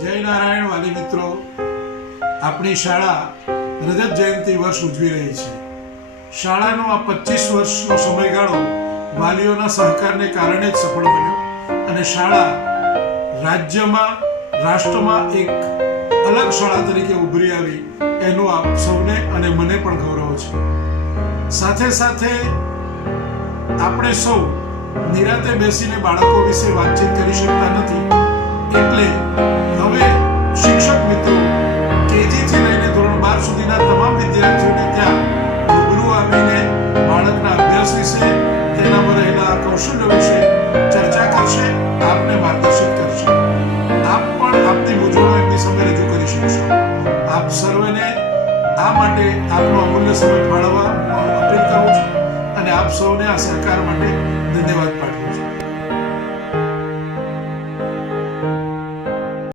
જય નારાયણ, વાલી મિત્રો. આપણી શાળા રજત જયંતિ વર્ષ ઉજવી રહી છે. શાળાનો આ પચીસ વર્ષનો સમયગાળો વાલીઓના સહકારને કારણે જ સફળ બન્યો અને શાળા રાજ્યમાં, રાષ્ટ્રમાં એક અલગ શાળા તરીકે ઉભરી આવી એનું આપ સૌને અને મને પણ ગૌરવ છે. સાથે સાથે આપણે સૌ નિરાતે બેસીને બાળકો વિશે વાતચીત કરી શકતા નથી. પર રહેલા વિશે ચર્ચા કરશે, આપને માર્ગદર્શિત કરશે. આપ પણ આપની મૂંઝવણો એમની સામે રજૂ કરી શકશો. આપ સર્વેને આ માટે આપનો અમૂલ્ય સમય ફાળવવા અપીલ કરું છું અને આપ સૌને આ સહકાર માટે ધન્યવાદ પાઠવું